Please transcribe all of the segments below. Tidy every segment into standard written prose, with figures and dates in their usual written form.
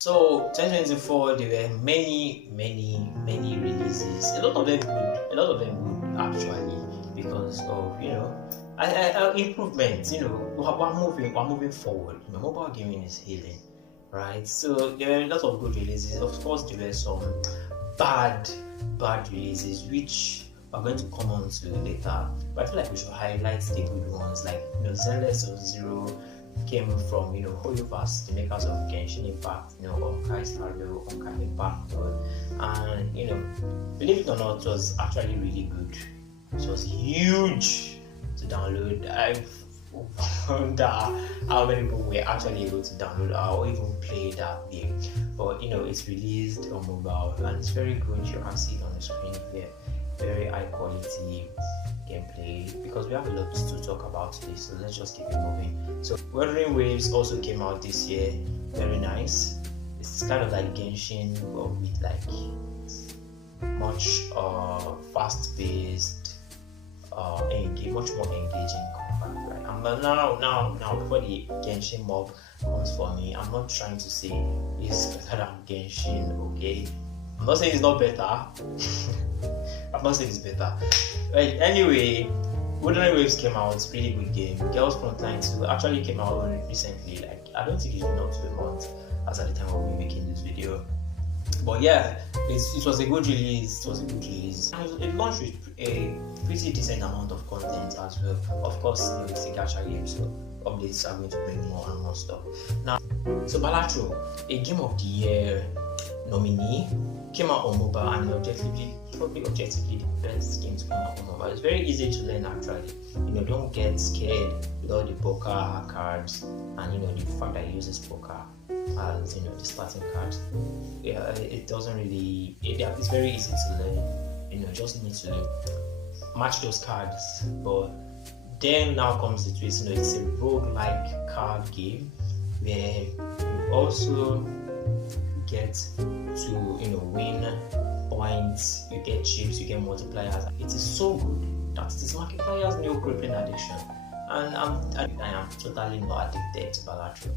So 2024, there were many releases. A lot of them good. A lot of them good actually because of improvements. We're moving forward. Mobile gaming is healing, right? So there were a lot of good releases. Of course, there were some bad releases which we're going to come on to later. But I feel like we should highlight the good ones, like Zenless of Zero came from Hoyoverse, the makers of Genshin Impact, Honkai Star Rail, Honkai Impact, and believe it or not, it was actually really good. It was huge to download. I wonder how many people were actually able to download or even play that game. But it's released on mobile and it's very good. You can see it on the screen here. Very high quality gameplay because we have a lot to talk about today, so let's just keep it moving. So Wuthering Waves also came out this year. Very nice. It's kind of like Genshin but with like much fast-paced much more engaging combat, right? And now before the Genshin mob comes for me, I'm not trying to say it's better than Genshin, okay? I'm not saying it's not better. I'm not saying it's better. Right, anyway, Wuthering Waves came out. It's a pretty good game. Girls Frontline 2 actually came out recently. Like, I don't think it's been up to a month as at the time of me making this video. But yeah, it was a good release. And it launched with a pretty decent amount of content as well. Of course, it's a gacha game, so updates are going to bring more and more stuff. Now, so Balatro, a Game of the Year nominee, came out on mobile and probably objectively the best game to come out on mobile. It's very easy to learn actually. Don't get scared with all the poker cards and the fact that it uses poker as the starting cards. Yeah, it doesn't really. It's very easy to learn. Just need to match those cards. But then now comes the twist. It's a roguelike card game where you also get to win points, you get chips, you get multipliers. It is so good that it is market players' new crippling addiction, and I am totally not addicted to Balatro.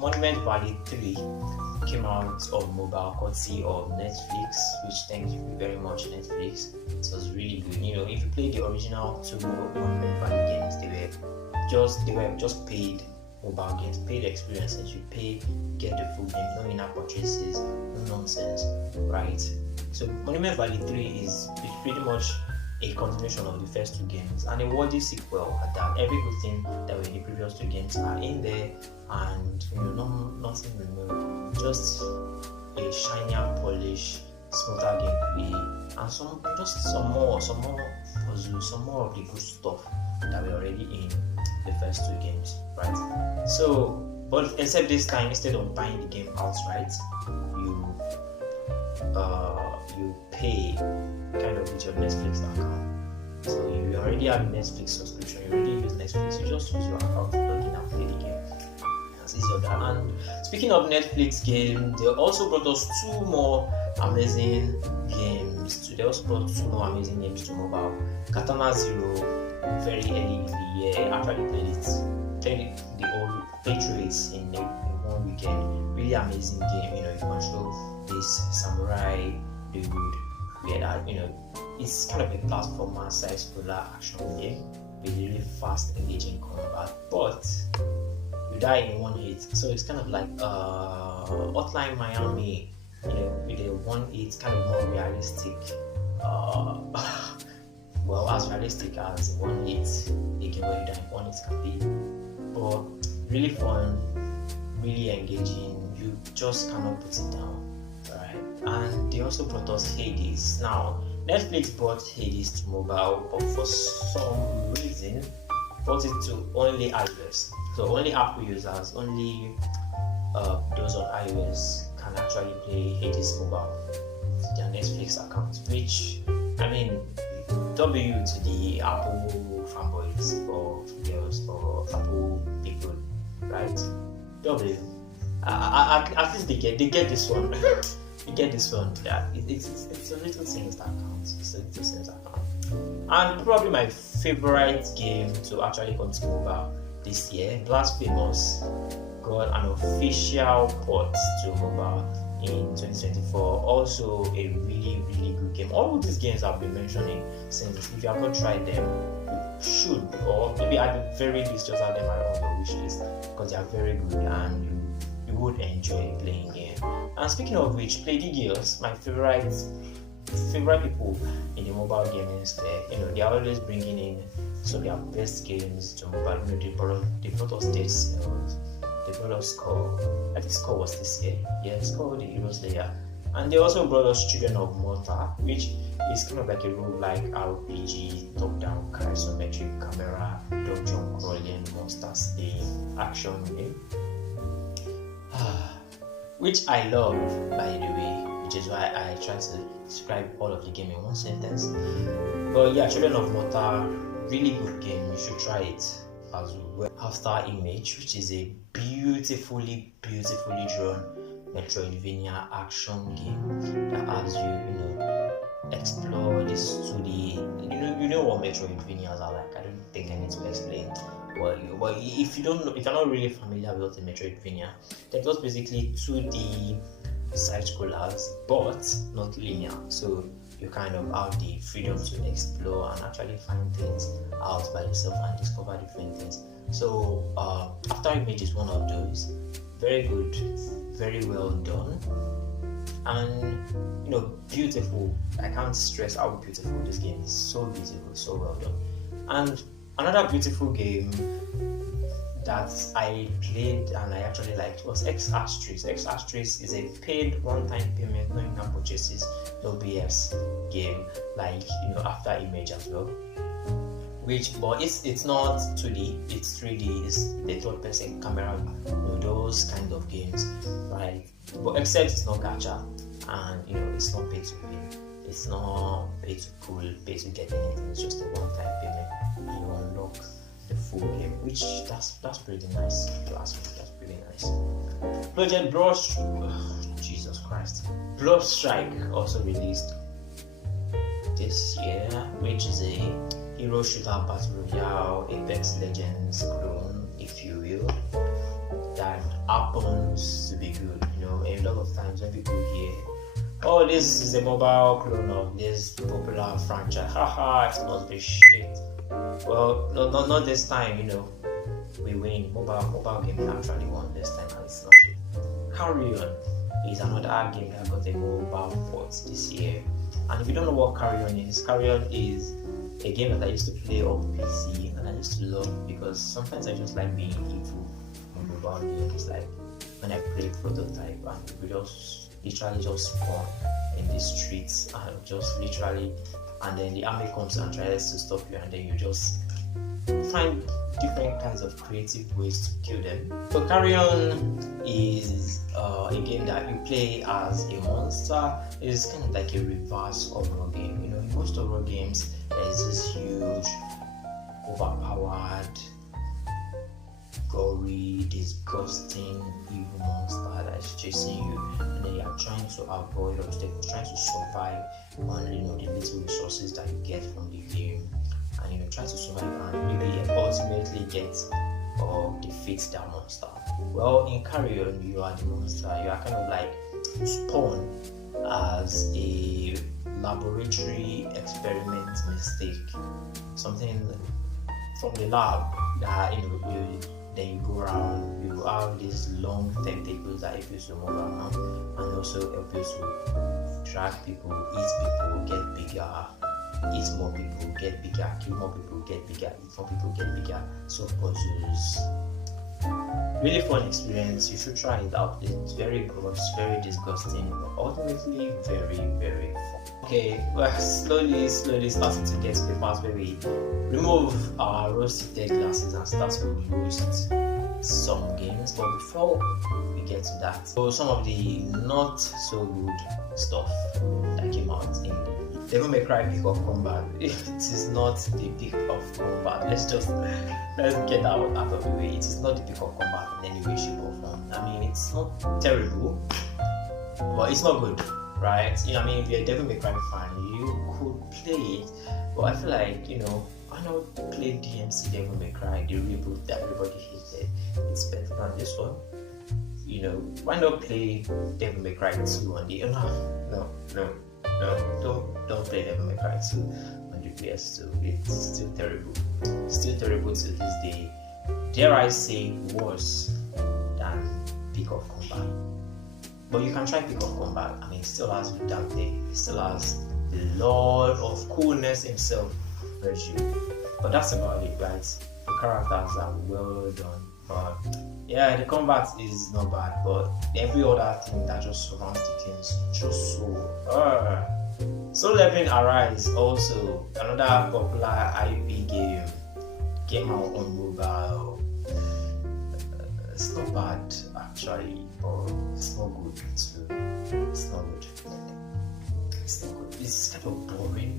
Monument Valley 3 came out on mobile courtesy of Netflix, which thank you very much Netflix. It was really good. If you play the original two Monument Valley games, they were just paid mobile games, paid experiences. You pay, get the full game, no in-app purchases, no nonsense, right? So Monument Valley 3 is pretty much a continuation of the first two games and a worthy sequel at that. Every good thing that were in the previous two games are in there, and nothing removed. Just a shinier, polished, smoother gameplay, and some more puzzles, some more of the good stuff that were already in the first two games, right? So, but except this time, instead of buying the game outright, you pay kind of with your Netflix account. So you already have a Netflix subscription, you already use Netflix, you just use your account to log in and play the game. That's easier than that. And speaking of Netflix games, they also brought us two more amazing games to mobile. Katana Zero, very early in the year, actually played the old Patriots in one weekend. Really amazing game. You control this samurai dude. It's kind of a platformer side-scroller action game with really fast, engaging combat, but you die in one hit. So it's kind of like Hotline Miami, with a one hit, kind of more realistic. Well, as realistic as one hit, a game where you die in one hit can be, but really fun, really engaging. You just cannot put it down, right? And they also brought us Hades. Now, Netflix brought Hades to mobile, but for some reason, brought it to only iOS. So only Apple users, only those on iOS can actually play Hades mobile to their Netflix account, which, W to the Apple fanboys or girls or Apple people, right? W. At least they get this one. They get this one. Yeah, it's a little things that counts. And probably my favorite game to actually come to mobile this year, Blasphemous. got an official port to mobile in 2024. Also a really good game. All of these games I've been mentioning since, if you have not tried them, you should, or maybe at the very least just have them around your wish list, because they are very good and you would enjoy playing them. And speaking of which, Play the Girls, my favorite people in the mobile gaming sphere, they are always bringing in some of their best games to mobile. They brought us Dead Cells, they brought us Score. I think Score was this year. Yeah, Score the Hero Slayer. And they also brought us Children of Morta, which is kind of like a roguelike RPG, top-down isometric camera, dungeon crawling, monster slaying action game. Which I love, by the way, which is why I try to describe all of the game in one sentence. But yeah, Children of Morta, really good game. You should try it as well. After Image, which is a beautifully drawn Metroidvania action game that has you explore this 2D. You know what Metroidvanias are like. I don't think I need to explain. Well, if you're not really familiar with the Metroidvania, they're just basically 2D side scrollers, but not linear. So you kind of have the freedom to explore and actually find things out by yourself and discover different things. So After Image is one of those. Very good, very well done, and beautiful. I can't stress how beautiful this game is. So beautiful, so well done. And another beautiful game that I played and I actually liked was X Asterisk. X Asterisk is a paid one-time payment, no in-app purchases, no BS game, like After Image as well. But it's not 2D, it's 3D, it's the third person camera, those kind of games, right? But except it's not gacha, and it's not pay to win, it's not pay to pull, pay to get anything, it's just a one-time payment and you unlock the full game, which that's pretty nice. That's pretty nice. Project Jesus Christ. Blood Strike also released this year, which is a hero shooter battle royale, Apex Legends clone, if you will, that happens to be good. A lot of times when people hear, oh, this is a mobile clone of this popular franchise, haha, it must be shit. Well, not this time. We win. Mobile gaming actually won this time, and it's not shit. Carry On is another game that got a mobile port this year. And if you don't know what Carry On is a game that I used to play on PC and I used to love, because sometimes I just like being evil on mobile games. Like when I play Prototype and we just literally just spawn in the streets and just literally, and then the army comes and tries to stop you, and then you just find different kinds of creative ways to kill them. So Carry On is a game that you play as a monster. It's kind of like a reverse horror game. In most horror games, there's this huge, overpowered, gory, disgusting, evil monster that is chasing you, and then you are trying to avoid obstacles, trying to survive on the little resources that you get from the game, and try to survive and maybe ultimately get or defeat that monster. Well, in Carry On, you are the monster. You are kind of like spawned as a laboratory experiment mistake, something from the lab that then you go around, you have these long tentacles that help you to move around and also help you to drag people, eat people, get bigger, eat more people, get bigger, kill more people, get bigger, eat more people, get bigger, solve puzzles. Really fun experience. You should try it out. It's very gross, very disgusting, but ultimately very fun. Okay, we're slowly starting to get to the part where we remove our rose-tinted glasses and start to roast some games. But before we get to that, so some of the not so good stuff that came out in Devil May Cry Peak of Combat. It is not the peak of combat. Let's get that out of the way. It is not the peak of combat in any way, shape, or form. I mean, it's not terrible, but it's not good, right? If you're a Devil May Cry fan, you could play it, but I feel like, why not play DMC Devil May Cry, the reboot that everybody hated? It's better than this one. why not play Devil May Cry 2 on the don't play Devil May Cry 2 on the PS2. It's still terrible. Still terrible to this day. Dare I say worse than Peak of Combat. But you can try Peak of Combat. I mean, it still has Dante. It still has the Lord of Coolness himself, Virgil. But that's about it, right? The characters are well done. But yeah, the combat is not bad. But every other thing that just surrounds the game is just so. So Leveling Arise, also another popular IP game, came out on mobile. It's not bad actually, but it's not good too. It's not good. It's not good. It's kind of boring.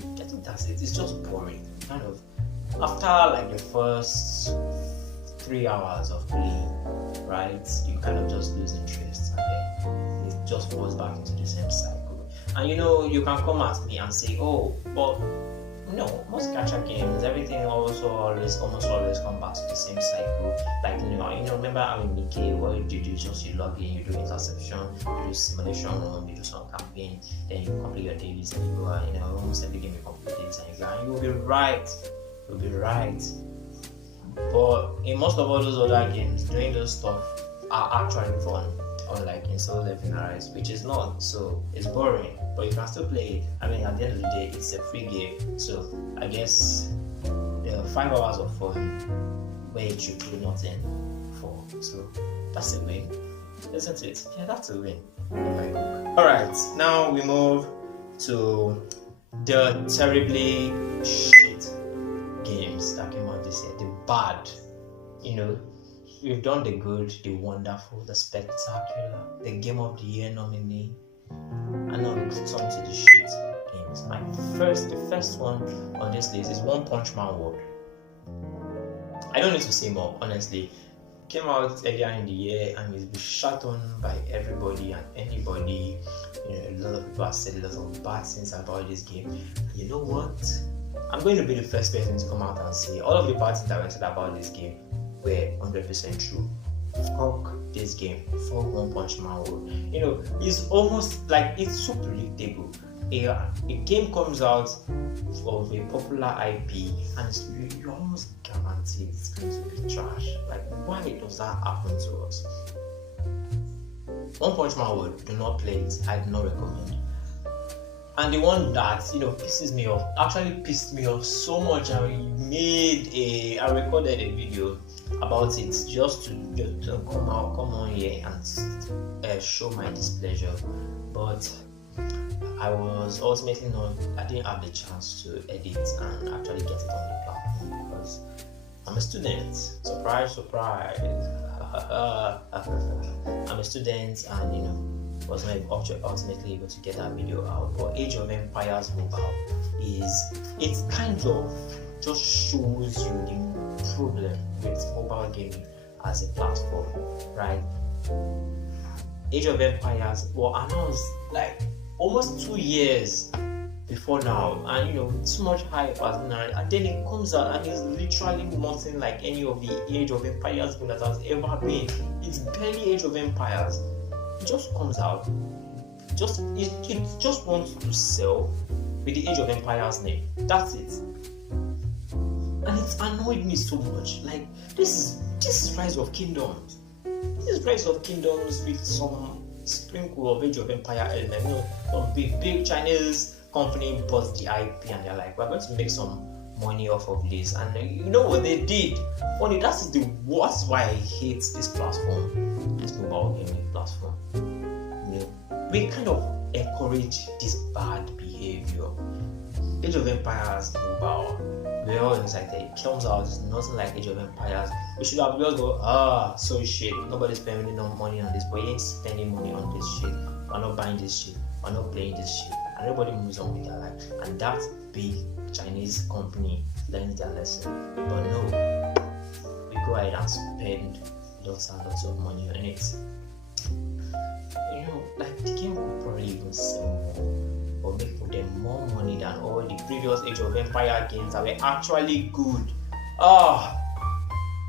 I think that's it. It's just boring. Kind of after like the first 3 hours of playing, right? You kind of just lose interest, and then it just falls back into the same cycle. And you can come at me and say, oh, but most gacha games, everything almost always come back to the same cycle. Like remember how in Nikkei, what you do is just you log in, you do interception, you do simulation run, you do some campaign, then you complete your dailies and you go out. Almost every game you complete dailies and you go, and you'll be right. You'll be right. But in most of all those other games, doing those stuff are actually fun. Unlike in Solo Leveling Arise, which is not, so it's boring, but you can still play it. I mean, at the end of the day, it's a free game, so I guess there are 5 hours of fun where you should do nothing for. So that's a win, isn't it? Yeah, that's a win in my book. Alright, now we move to the terribly shit games that came out this year. The bad, we've done the good, the wonderful, the spectacular, the Game of the Year nominee, and now we come to the shit games. The first one on this list is One Punch Man World. I don't need to say more, honestly. Came out earlier in the year and it's been shut on by everybody and anybody. A lot of people have said a lot of bad things about this game. You know what? I'm going to be the first person to come out and say all of the bad things that were said about this game were 100% true. Fuck this game. Fuck One Punch Man World. It's almost like it's so predictable. A game comes out of a popular IP and you almost guarantee it's going to be trash. Like, why does that happen to us? One Punch Man World, do not play it. I do not recommend. And the one that pisses me off, actually pissed me off so much, I recorded a video about it just to come on here and show my displeasure. But I was ultimately I didn't have the chance to edit and actually get it on the platform because I'm a student. Surprise, surprise. I'm a student and was not ultimately able to get that video out. But Age of Empires Mobile it kind of just shows you the problem with mobile gaming as a platform, right? Age of Empires was announced like almost 2 years before now, and too much hype has been around, and then it comes out and it's literally nothing like any of the Age of Empires game that has ever been. It's barely Age of Empires. It just comes out, it just wants to sell with the Age of Empires name. That's it. And it's annoyed me so much. Like, this is Rise of Kingdoms. This is Rise of Kingdoms with some sprinkle of Age of Empire element. Some big Chinese company bought the IP and they're like, we're going to make some money off of this. And you know what they did? Only that's why I hate this platform, this mobile gaming platform. We kind of encourage this bad behavior. Age of Empires Mobile, we're all excited. It comes out, it's nothing like Age of Empires. We should have just go, so shit, nobody's spending no money on this, but you ain't spending money on this shit. We're not buying this shit, we're not playing this shit. And everybody moves on with their life. And that big Chinese company learns their lesson. But no, we go ahead and spend lots and lots of money on it. Like the game could probably even sell more or make for them more money than all the previous Age of Empire games that were actually good.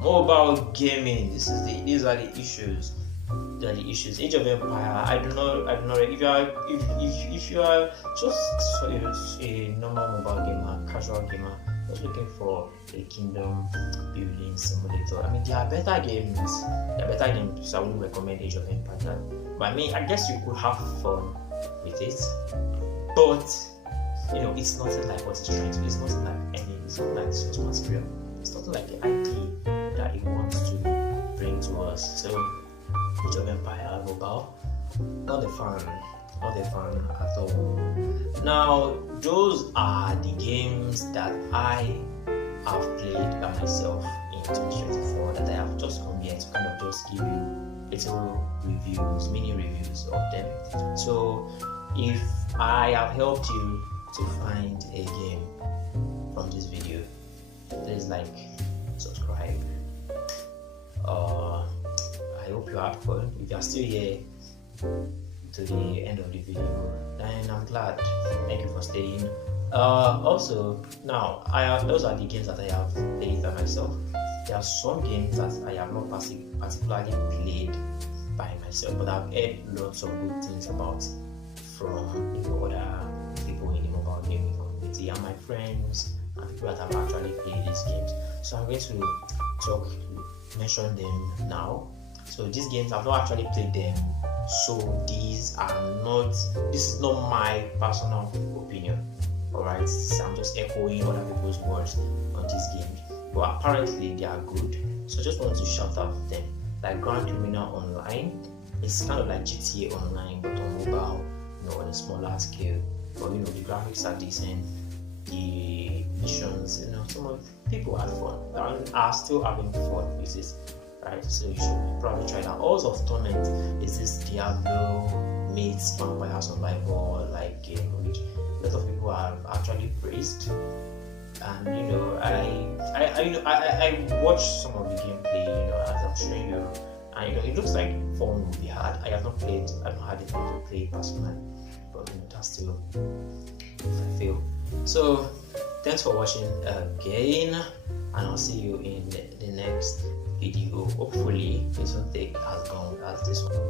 Mobile gaming. These are the issues. there are the issues. Age of Empire, I don't know if you are just a normal mobile gamer, casual gamer, just looking for a kingdom building simulator. I mean, there are better games. So I wouldn't recommend Age of Empire. But I mean, I guess you could have fun with it. But it's nothing like what it's trying to. It's nothing like it's not like the source material. It's nothing like the IP that it wants to bring to us. So Age of Empire Mobile, not a fan at all. Now, those are the games that I have played by myself in 2024 that I have just come here to kind of just give you little reviews, mini reviews of them. So if I have helped you to find a game from this video, please like, subscribe. I hope you had fun. If you are still here to the end of the video, then I'm glad. Thank you for staying. Also, now those are the games that I have played by myself. There are some games that I have not particularly played by myself, but I've heard lots of good things about from other people in the mobile gaming community and my friends and people that have actually played these games. So I'm going to mention them now. So these games, I've not actually played them, so this is not my personal opinion. Alright, so I'm just echoing other people's words on these games, but apparently they are good. So I just want to shout out them, like Grand Criminal Online. It's kind of like GTA Online but on mobile, on a smaller scale. But the graphics are decent, the missions, some of people had fun and are still having fun with this. Right, so you should probably try that. Also of Torment is this Diablo meets Vampire Survival like game, which a lot of people have actually praised. And I watched some of the gameplay, as I'm showing you, and it looks like fun will be hard. I have not had the time to play it personally, but that's still I feel. So thanks for watching again, and I'll see you in the next video. Hopefully this won't take as long as this one.